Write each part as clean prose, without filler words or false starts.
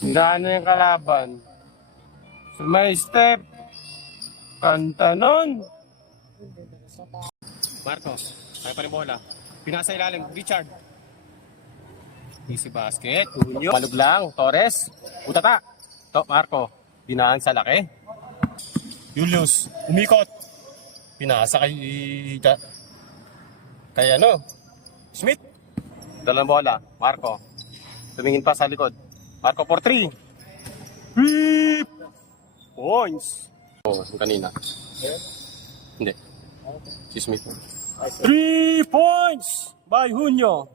Gaano yung kalaban? May step. Kanta nun. Marco, kaya pa rin bola. Pinasa ilalim, Richard. Easy basket. Unyo. Malug lang, Torres. Utata. To, Marco. Binahan sa laki. Julius, umikot. Pinasa kay ano? Smith. Dalang bola, Marco. Tumingin pa sa likod. Marco for 3. 3 points. Oh, yung kanina. Hindi. Si Smith. 3 points by Junio.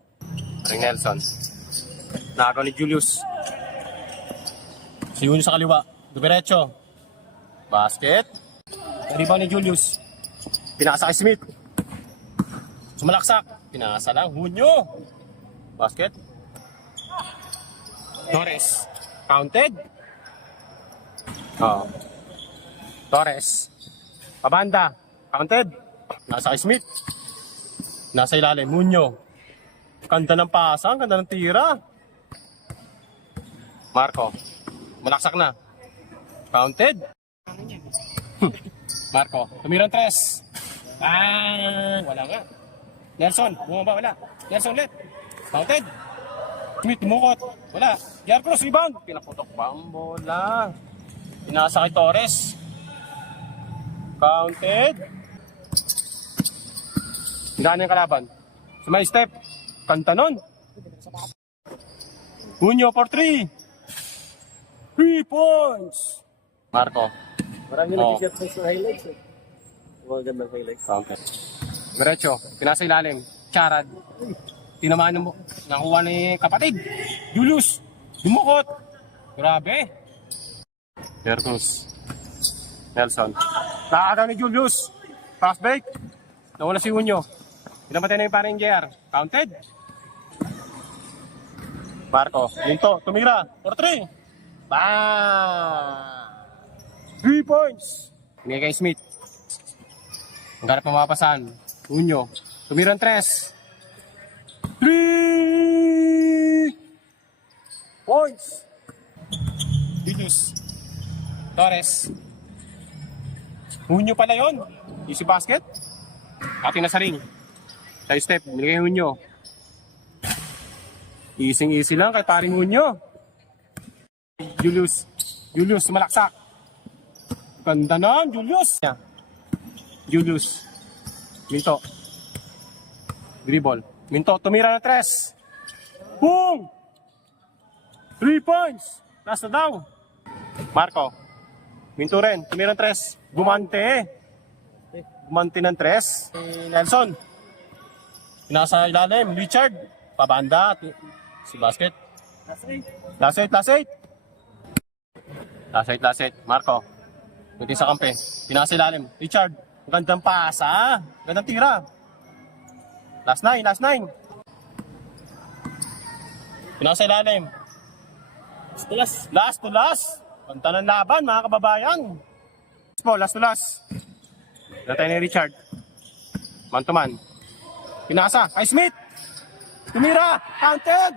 Ring Nelson. Nakaw ni Julius. Si Junio sa kaliwa. Dumiretso. Basket. Rebound ni Julius. Pinasa kay Smith. Sumalaksak. Pinasa lang. Junio. Basket. Torres. Counted. Oh. Torres. Pabanda. Counted. Nasa kay Smith. Nasa ilalim. Munyo. Ganda ng pasang. Ganda ng tira. Marco. Malaksak na. Counted. Marco. Tumirang 3. Wala nga. Nelson. Bumaba. Wala. Nelson ulit. Counted. Smith. Tumukot. Wala. Yarcross. Rebound. Pinaputok pa ang bola. Pinasa kay Torres. Counted. Gaano yung kalaban? So may step. Kanta nun. Junio for 3. 3 points. Marco. Marami nag-shot sa highlights eh. Mga gandang highlights. Counted. Diretso. Pinasa ilalim. Charad. Tinamaan mo. Nakuha ni kapatid. Julius. Dumukot. Grabe. Yarcross. Nelson. Nakakataw ni Julius. Fast break. Nawala si Junio. Pinamatay na yung parang JR. Counted. Marco. Minto. Tumira. For 3. Bang! 3 points. Pinigay kay Smith. Ang garap mamapasan. Junio. Tumirang 3. 3 points. Julius. Torres. Junio pala yun. Easy basket. Kati na sa ring. Side step. Binigay Junio. Easy lang kay paring Junio. Julius. Julius malaksak. Ganda na, Julius. Julius. Minto. Dribble. Minto, tumira ng 3. Boom! 3 points. Last na daw. Marco. Minto rin. Tumira ng 3. Gumante. Gumante ng 3. Nelson. Pinasa ilalim. Richard. Pabanda. Si basket. Last 8. Last 8. Marco. Buti sa kampe. Pinasa ilalim. Richard. Gandang pasa. Gandang tira. Last 9. Pinasa ilalim. Last to last. Ganda ng laban, mga kababayan. Last to last. Natay ni Richard. Man to man. Pinasa. Kay Smith. Tumira. Counted.